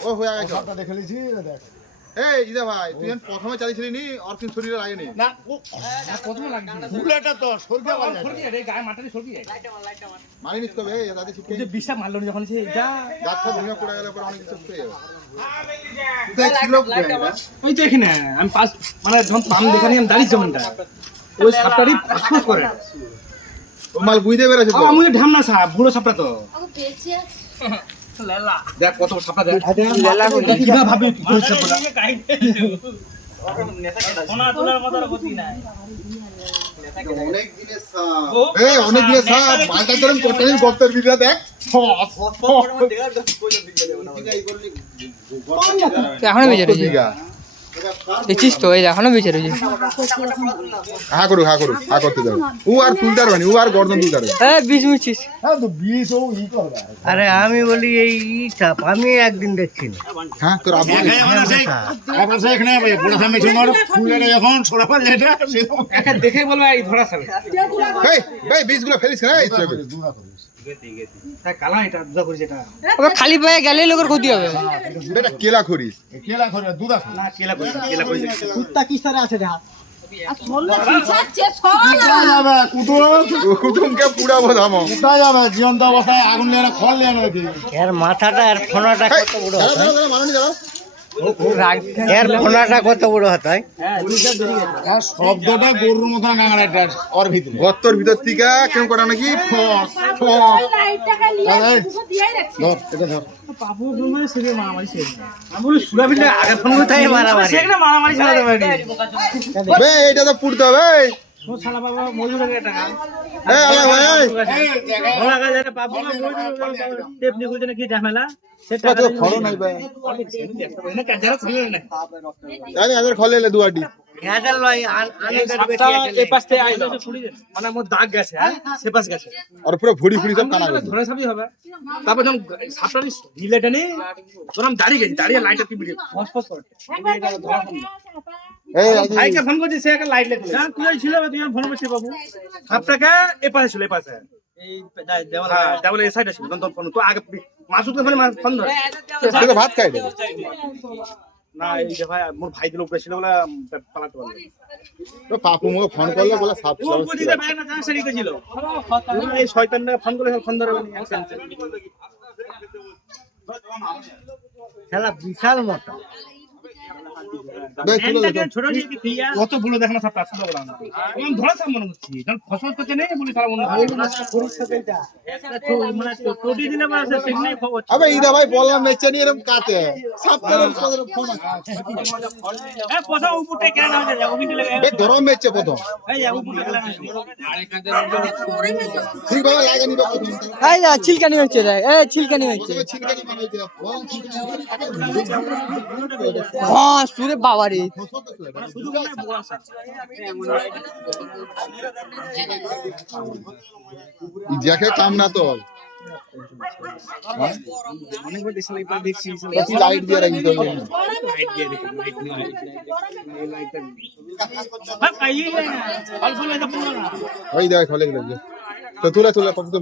ও হয়ে গেছে সবটা দেখে লিছি দেখ এই ইদা ভাই তুই প্রথমে চালিয়েছিলি নি অর্কিন শরীরে লাগেনি না ও প্রথমে লাগছে বুলেটটা তো সরকে আবার সরকি রে গায়ে মাথাতে সরকি যায় মারি নিস কবে দাদি ঠিক যে বিষটা মারলো যখন সে এটা ডাক্তার ভেঙে পড়ে গেলে পরে অনেক কিছু পেয়ে যাবে তুই কিলো ওই দেখি না আমি পাস মানে যখন পাম দেখানি আমি দাঁড়িয়ে যেমনটা ওই সাপটারই ফাঁস করে ও মাল বুঝতে পেরেছে তো আমি ঢামনা সাপ বুড়ো সাপটা তো লেলা দেখ কত সাপটা দেখ লেলা কিভাবে ভাবি বুড়ো সাপটা ওনা তোলার মতো গতি নাই অনেক দিনের সাপ এই অনেক দিনের সাপ মালটা ধরেন কোটালির গর্তের ভিতরে দেখ এখনো বেঁচে রয়েছে দেখছিস তো এই এখনো বেঁচে রয়েছে হা করতে যাবে ও আর তুলতে পারবে ও আর গর্দন তুলতে পারবে হ্যাঁ বিষ মিছিস হ্যাঁ তো বিষ ও ই করবে আরে আমি বলি এই সাপ আমি একদিন দেখছি না হ্যাঁ তোর আব্বু আবার সে এখানে বুড়া সামনে ছিল মারো ফুলে যখন ছড়া পড়ে যেটা একা দেখে বলবে এই ধরা সাবে এই ভাই বীজগুলো ফেলিস না এই চলে দূরা করিস তা কালা এটা দুধা করে যেটা ওটা খালি পায়ে গেলে লোকের ক্ষতি হবে এটা কেলা খরিস কেলা করে দুধা করে না কেলা করে কুত্তা কি সারে আছে দেখা যাবে কুটুমকে পুড়াবো ধামো কোথায় যাবে জীবন্ত অবস্থায় আগুন নিয়ে খল নিয়ে নাকি এর মাথাটা এর ফোনাটা কত বড় হয় মাননি দাঁড়াও এর ফোনাটা কত বড় হয় আর শব্দটা গরুর মতো নাঙাড়া এটা ওর ভিতরে গর্তর ভিতর থেকে কেমন করা নাকি ফস ফস ধর এটা ধর পাপু মানে সেরে মারামারি সেরে আমি বলি সুরা বিলে আগে ফোন করে কোথায় মারামারি? সেটা মারামারি চালাতে পারি বে এটা তো পুড়তে হবে ও শালা বাবা মজুর লাগে টাকা এই আলা ভাই ভোলা গাজা পাপু মজুর টেপ নিয়ে কইতে কি ঝামেলা সেটা তো খড় নাই ভাই না কাজারা ছিল না জানি আদের খলে লে দুয়াটি হ্যাঁ লয় আনেদার বেশি আছে এই পাশে আইলো মানে মোর দাগ গেছে হ্যাঁ সে পাশ গেছে আর পুরো ভুড়ি ফুড়ি সব কানা গেছে ধরে সবই হবে তারপর যখন সাপটারি ঢিলেটা নি তখন দাঁড়িয়ে গেছি দাঁড়িয়ে লাইটটা টিপি ফস ফস করে এই ভাইকে ফোন করছি সে একটা লাইট লেগে হ্যাঁ তুই ছিল তুই ফোন করছিস বাবু সাপটাকে এ পাশে ছিল এ পাশে এই দেওয়াল হ্যাঁ দেওয়াল এই সাইডে ছিল তখন ফোন তো আগে মাসুদকে ফোন ধরে সেটা ভাত খাই দে না এই যে ভাই মোর ভাই দিল উপরে ছিল বলে পালাতে পারলো তো পাপু মুকে ফোন করলে বলে সাপ তোর বুঝিতে ভাই না জানা সেরিতে ছিল এই শয়তানটা ফোন করে ফোন ধরে বলি শালা বিশাল মোটা দেখ তুলে দে ছোট নিয়ে কি দিয়া কত বড় দেখো না সব আসলে বলা না আমি ধরা সাপ মনে করছি যখন ফসল করতে নেই বলি সারা মনে মানে টোটি দিলে বলে সে সিগনাল খবর আবে ইদা ভাই বললাম নেচে নিয়ে এরকম কাতে সাপ করে ফোন এ পয়সা উপরটা কেন না যায় ওই দিলে বে গরম মেচে প্রথম এই উপরটা কেন না ঠিক ভাবে লাগেনি বে এই যা ছিলকানি হচ্ছে দেখ এই ছিলকানি হচ্ছে ছিনকানি মারাইতে ফোন ছিনকানি হ্যাঁ সুরে বাবা রে শুধু মানে বড় সাপ জ্যাকে কাম না তো অনেকবার দেশে লাইট দেখছি কত লাইট দিয়ে রাখি তো লাইট দিয়ে দেখি লাইটটা হ্যাঁ পাইয়ে না অল্প লাইট পুরো না ওই দেখ খলে গেল তো তুলে কত